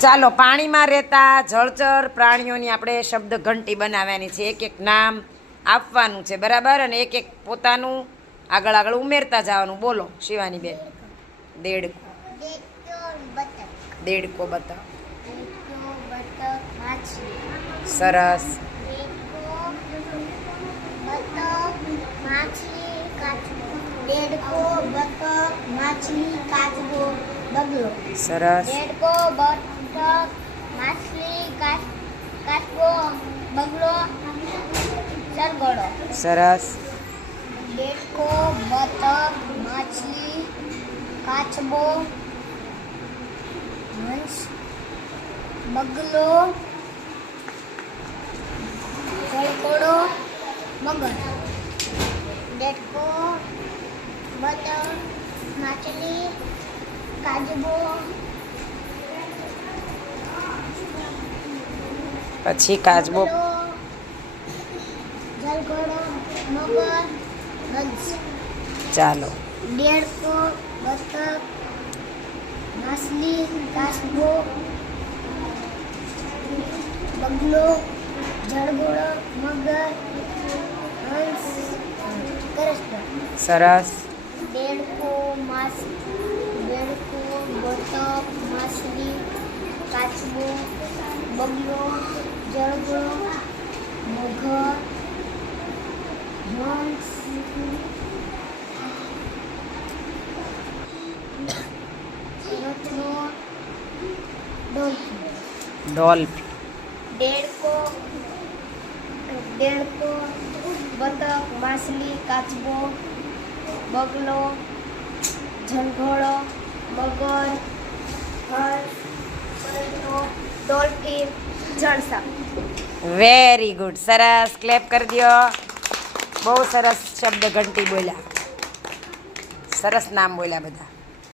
ચાલો પાણીમાં રહેતા જળચર પ્રાણીઓની આપણે શબ્દ ઘંટી બનાવવાની છે. એક એક નામ આપવાનું છે, બરાબર, અને એક એક પોતાનું આગળ આગળ ઉમેરતા જવાનું. બોલો શિવાની બેન. દેડકો, દેડકો બતક. સરસ. દેડકો, બતક, માછલી, કાચબો, બગલો. સરસ. દેડકો, બતક, માછલી, કાચબો, બગલો, સરગડો. સરસ. દેડકો, બતક, માછલી, કાચબો, હંસ, બગલો, સરગડો, મગર. દેડકો, બતક, માછલી, કાચબો, પછી કાચબો. જલઘોડો, મગર, હંસ. ચાલો. દેડકો, બતક, માછલી, કાચબો, બગલો, જળઘોડો, મગર, હંસ, કરસબો. સરસ. દેડકો, બતક, માછલી, કાચબો, બગલો, જળઘોડો, મગર, હંસ, રથનો, ડોલ્ફિન. ડોલ્ફિન. દેડકો, બતક, માછલી, કાચબો, બગલો, જળઘોડો, મગર, હંસ, કરસબો, ડોલ્ફિન, જળસાપ. Very good. સરસ. ક્લેપ કરી દો. બહુ સરસ શબ્દ ઘંટી બોલ્યા. સરસ નામ બોલ્યા બધા.